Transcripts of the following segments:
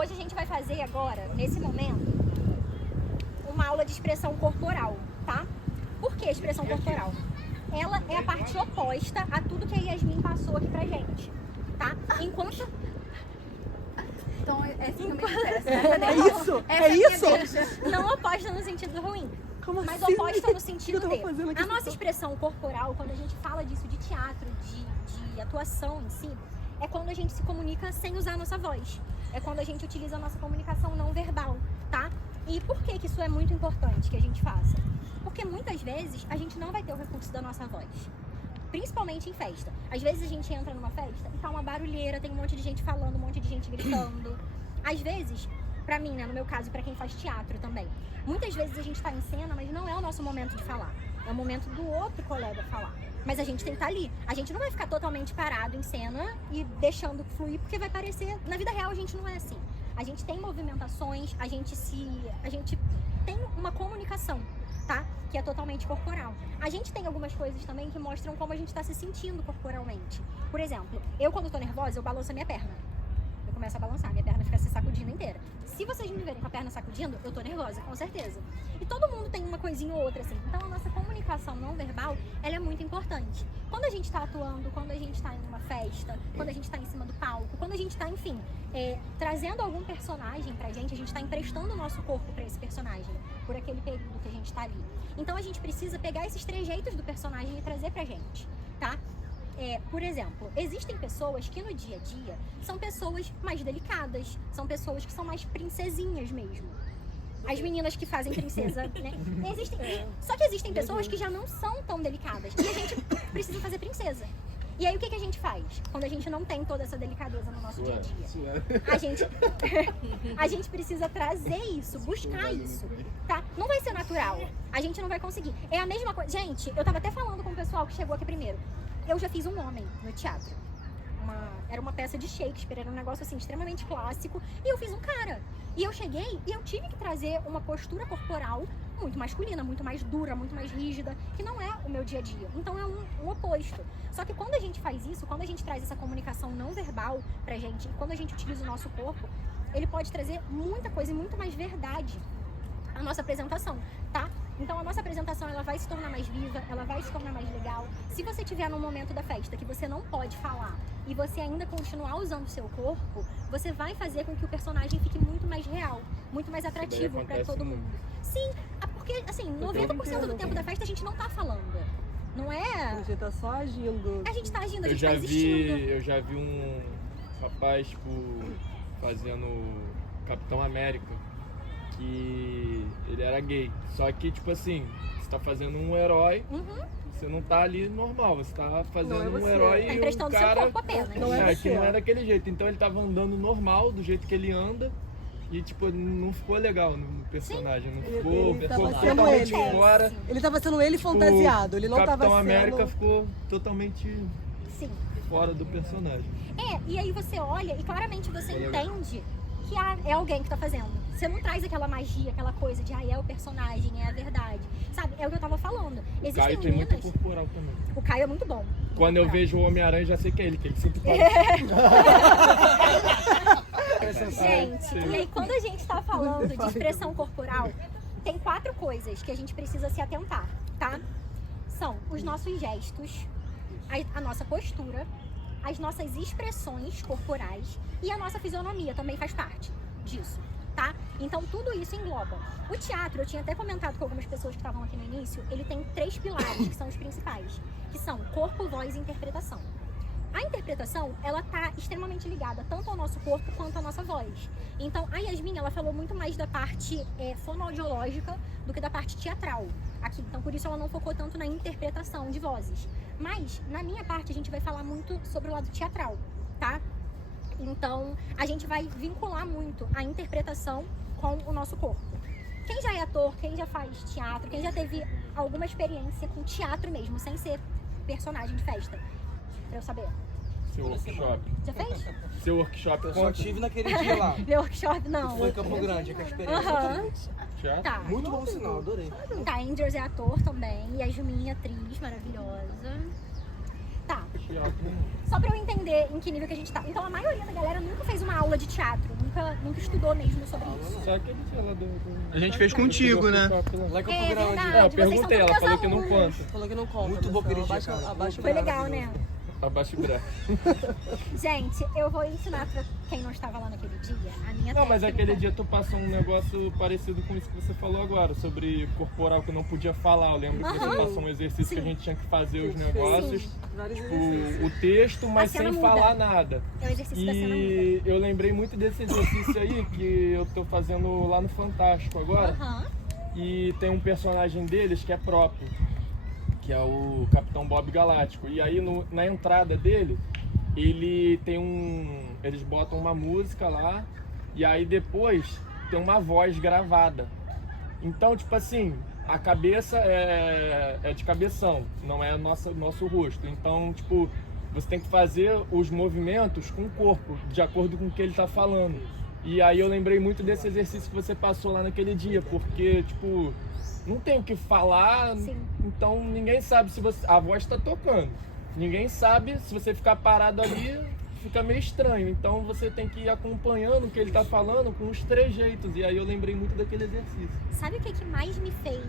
Hoje a gente vai fazer agora, nesse momento, uma aula de expressão corporal, tá? Por que expressão corporal? Ela é a parte oposta a tudo que a Yasmin passou aqui pra gente, tá? Enquanto... Então, essa também interessa. É isso? É isso? Não oposta no sentido ruim, Como mas assim? oposta no sentido O que eu tava de... fazendo aqui? A nossa expressão corporal, quando a gente fala disso de teatro, de atuação em si, é quando a gente se comunica sem usar a nossa voz. É quando a gente utiliza a nossa comunicação não verbal, tá? E por que isso é muito importante que a gente faça? Porque muitas vezes a gente não vai ter o recurso da nossa voz. Principalmente em festa. Às vezes a gente entra numa festa e tá uma barulheira, tem um monte de gente falando, um monte de gente gritando. Às vezes, pra mim, né, no meu caso e pra quem faz teatro também, muitas vezes a gente tá em cena, mas não é o nosso momento de falar. É o momento do outro colega falar. Mas a gente tem que estar ali. A gente não vai ficar totalmente parado em cena e deixando fluir, porque vai parecer... Na vida real a gente não é assim. A gente tem movimentações, a gente tem uma comunicação, tá? Que é totalmente corporal. A gente tem algumas coisas também que mostram como a gente está se sentindo corporalmente. Por exemplo, eu quando tô nervosa, eu balanço a minha perna. Eu começo a balançar, minha perna fica se sacudindo inteira. Se vocês me verem com a perna sacudindo, eu tô nervosa, com certeza. E todo mundo tem uma coisinha ou outra assim. Então a nossa comunicação não verbal, ela é muito importante. Quando a gente tá atuando, quando a gente tá em uma festa, quando a gente tá em cima do palco, quando a gente tá, enfim, trazendo algum personagem pra gente, a gente tá emprestando o nosso corpo pra esse personagem, por aquele período que a gente tá ali. Então a gente precisa pegar esses trejeitos do personagem e trazer pra gente, tá? Por exemplo, existem pessoas que no dia a dia são pessoas mais delicadas, são pessoas que são mais princesinhas mesmo. As meninas que fazem princesa, né? Só que existem pessoas que já não são tão delicadas e a gente precisa fazer princesa. E aí o que a gente faz quando a gente não tem toda essa delicadeza no nosso dia a dia? A gente precisa trazer isso, buscar isso, tá? Não vai ser natural, a gente não vai conseguir. É a mesma coisa. Gente, eu tava até falando com o pessoal que chegou aqui primeiro. Eu já fiz um homem no teatro. Era uma peça de Shakespeare, era um negócio assim extremamente clássico. E eu fiz um cara. E eu cheguei e eu tive que trazer uma postura corporal muito masculina, muito mais dura, muito mais rígida, que não é o meu dia a dia. Então é um oposto. Só que quando a gente faz isso, quando a gente traz essa comunicação não verbal pra gente, e quando a gente utiliza o nosso corpo, ele pode trazer muita coisa e muito mais verdade à nossa apresentação, tá? Então a nossa apresentação, ela vai se tornar mais viva, ela vai se tornar mais legal. Se você estiver num momento da festa que você não pode falar e você ainda continuar usando o seu corpo, você vai fazer com que o personagem fique muito mais real, muito mais atrativo para todo mundo. Sim, porque assim, 90% do tempo da festa a gente não tá falando. Não é? A gente tá só agindo. A gente tá agindo, a gente tá existindo. Eu já vi um rapaz, tipo, fazendo Capitão América. Que ele era gay. Só que, tipo assim, você tá fazendo um herói, você não tá ali normal, você tá fazendo um herói tá e emprestando o cara... seu corpo apenas. Não é que não é daquele jeito. Então ele tava andando normal, do jeito que ele anda, e tipo, não ficou legal no personagem. Não ficou, Ele tava ficou sendo totalmente ele. fora. Ele tava sendo ele fantasiado, ele não tava Capitão sendo... América ficou totalmente Sim. fora do personagem. E aí você olha e claramente você entende que é alguém que tá fazendo. Você não traz aquela magia, aquela coisa de é o personagem, é a verdade. Sabe? É o que eu tava falando. O Caio tem muito corporal também. O Caio é muito bom. Quando eu vejo o Homem-Aranha, já sei que é ele, que ele sempre fala. Gente, e aí quando a gente tá falando de expressão corporal, tem 4 coisas que a gente precisa se atentar, tá? São os nossos gestos, a nossa postura, as nossas expressões corporais e a nossa fisionomia também faz parte disso, tá? Então tudo isso engloba. O teatro, eu tinha até comentado com algumas pessoas que estavam aqui no início, ele tem 3 pilares que são os principais, que são corpo, voz e interpretação. A interpretação, ela tá extremamente ligada tanto ao nosso corpo quanto à nossa voz. Então, a Yasmin, ela falou muito mais da parte fonoaudiológica do que da parte teatral aqui. Então, por isso ela não focou tanto na interpretação de vozes. Mas, na minha parte, a gente vai falar muito sobre o lado teatral, tá? Então, a gente vai vincular muito a interpretação com o nosso corpo. Quem já é ator, quem já faz teatro, quem já teve alguma experiência com teatro mesmo, sem ser personagem de festa, pra eu saber. Seu workshop. Já fez? Seu workshop Eu só tive naquele dia lá. Meu workshop, não. Foi em Campo Grande, que a experiência Aham. Já? Tá. muito bom sinal, adorei. Tá, Andrews é ator também. E a Juminha, atriz maravilhosa. Tá. Só pra eu entender em que nível que a gente tá. Então a maioria da galera nunca fez uma aula de teatro. nunca estudou mesmo sobre isso. Só aquele dia lá do... A gente fez contigo, né? Lá que eu É fui grande. verdade. É, eu Vocês são perguntei, ela meus falou que não alunos. conta. Falou que não conta. Muito bom aquele dia, abaixa, cara. abaixa o Foi braço, legal, né? amigo. Abaixa o braço. Gente, eu vou ensinar pra quem não estava lá naquele dia a minha Não, mas técnica. aquele dia tu passou um negócio parecido com isso que você falou agora, sobre corporal que não podia falar. Eu lembro que você Aham. passou um exercício que a Sim. gente tinha que fazer os negócios, Vários tipo, exercícios. o texto, mas A cena sem muda. falar nada. É o exercício da cena muda. E eu lembrei muito desse exercício aí que eu tô fazendo lá no Fantástico agora. Aham. E tem um personagem deles que é próprio, que é o Capitão Bob Galáctico. E aí na entrada dele, ele tem eles botam uma música lá e aí depois tem uma voz gravada. Então, tipo assim, a cabeça é de cabeção, não é nosso rosto. Então, tipo, você tem que fazer os movimentos com o corpo, de acordo com o que ele tá falando. E aí eu lembrei muito desse exercício que você passou lá naquele dia, porque, tipo, não tem o que falar, Sim. então ninguém sabe se você... A voz tá tocando. Ninguém sabe, se você ficar parado ali, fica meio estranho. Então você tem que ir acompanhando o que ele tá falando com os trejeitos. E aí eu lembrei muito daquele exercício. Sabe o que mais me fez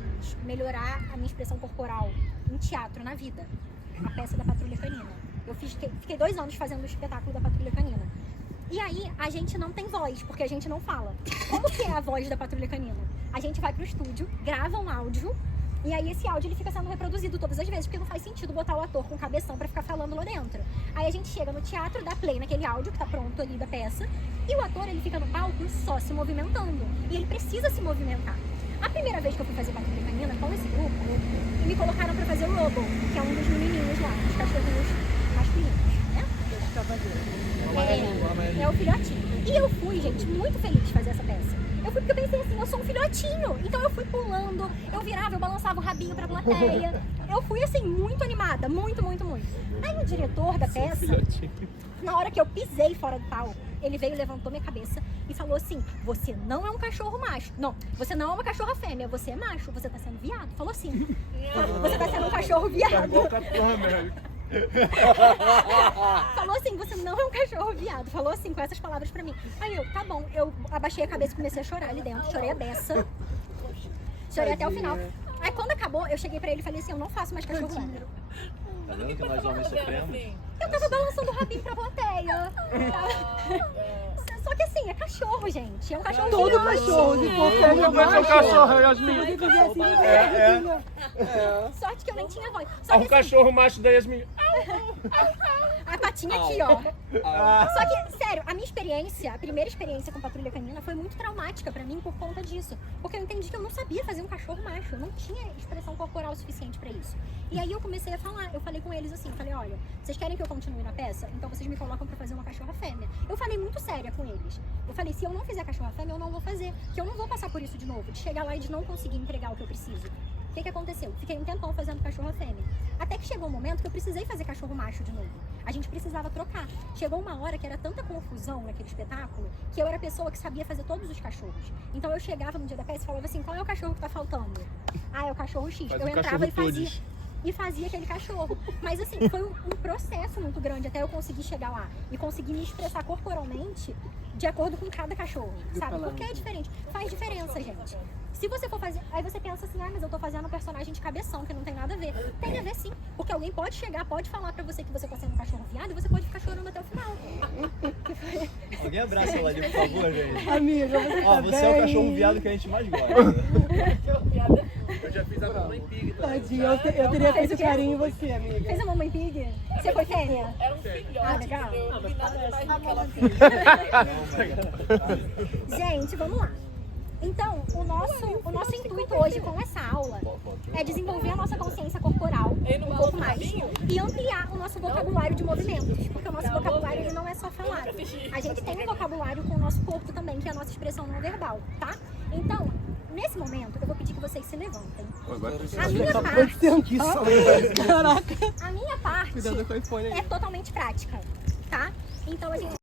melhorar a minha expressão corporal em teatro, na vida? A peça da Patrulha Canina. Eu fiquei 2 anos fazendo o espetáculo da Patrulha Canina. E aí, a gente não tem voz, porque a gente não fala. Como que é a voz da Patrulha Canina? A gente vai pro estúdio, grava um áudio, e aí esse áudio ele fica sendo reproduzido todas as vezes, porque não faz sentido botar o ator com cabeção pra ficar falando lá dentro. Aí a gente chega no teatro, dá play naquele áudio que tá pronto ali da peça, e o ator ele fica no palco só se movimentando. E ele precisa se movimentar. A primeira vez que eu fui fazer Patrulha Canina com esse grupo, me colocaram pra fazer o Robo, que é um dos menininhos lá, os cachorrinhos masculinos, né? É o filhotinho. E eu fui, gente, muito feliz de fazer essa peça. Eu fui porque eu pensei assim, eu sou um filhotinho. Então eu fui pulando, eu virava, eu balançava o rabinho pra plateia. Eu fui assim, muito animada, muito, muito, muito. Aí o diretor da peça, Filhotinho. na hora que eu pisei fora do palco, ele veio, levantou minha cabeça e falou assim: você não é um cachorro macho. Não, você não é uma cachorra fêmea, você é macho, você tá sendo viado. Falou assim. Você tá sendo um cachorro viado. Igual o Capitão América. Falou assim, você não é um cachorro viado. Falou assim, com essas palavras pra mim. Aí eu, tá bom. Eu abaixei a cabeça e comecei a chorar ali dentro. Chorei a beça. Chorei até o final. Aí quando acabou, eu cheguei pra ele e falei assim, eu não faço mais cachorro hétero. Tá vendo que nós homens sofremos? Eu tava balançando o rabinho pra plateia. Só que assim, é cachorro, gente. É um cachorro Todo viado. cachorro, se for fêmea, Vai ser um cachorro, Yasmin. Se fizer assim, Sorte que eu nem tinha voz. Só É que um assim, cachorro macho da Yasmin. a patinha aqui, ó. Só que, sério, a minha experiência, a primeira experiência com Patrulha Canina foi muito traumática pra mim por conta disso. Porque eu entendi que eu não sabia fazer um cachorro macho. Eu não tinha expressão corporal suficiente pra isso. E aí eu comecei a falar. Eu falei com eles assim, falei, olha, vocês querem que eu continue na peça? Então vocês me colocam pra fazer uma cachorra fêmea. Eu falei muito séria com eles. Eu falei, se eu não fizer cachorra fêmea, eu não vou fazer. Que eu não vou passar por isso de novo. De chegar lá e de não conseguir entregar o que eu preciso. O que aconteceu? Fiquei um tempão fazendo cachorra fêmea. Até que chegou um momento que eu precisei fazer cachorro macho de novo. A gente precisava trocar. Chegou uma hora que era tanta confusão naquele espetáculo que eu era a pessoa que sabia fazer todos os cachorros. Então eu chegava no dia da peça e falava assim, qual é o cachorro que tá faltando? Ah, é o cachorro X. Faz Eu o entrava cachorro e fazia. todos. E fazia aquele cachorro. Mas assim, foi um processo muito grande até eu conseguir chegar lá e conseguir me expressar corporalmente de acordo com cada cachorro, sabe? Porque é diferente. Faz diferença, gente. Se você for fazer... Aí você pensa assim, ah, mas eu tô fazendo um personagem de cabeção, que não tem nada a ver. Tem a ver sim. Porque alguém pode chegar, pode falar pra você que você tá sendo um cachorro viado e você pode ficar chorando até o final. Alguém abraça ela ali, por favor, gente. amiga, você Ó, tá você é o bem. cachorro viado que a gente mais gosta. Eu já fiz a mamãe pig também. Tadinha, eu teria feito carinho em você, amiga. Fez a mamãe pig? Você foi fêmea? Era um filhote, Ah, legal. entendeu? Eu não vi nada demais do que ela fez. Gente, vamos lá. Então, o nosso intuito hoje com essa aula é desenvolver a nossa consciência corporal um pouco mais e ampliar o nosso vocabulário de movimentos, porque o nosso vocabulário ele não é só falar. A gente tem um vocabulário com o nosso corpo também, que é a nossa expressão não verbal, tá? Então, nesse momento, eu vou pedir que vocês se levantem. A minha parte, Caraca. a minha parte Cuidado com o iPhone aí. é totalmente prática, tá? Então a gente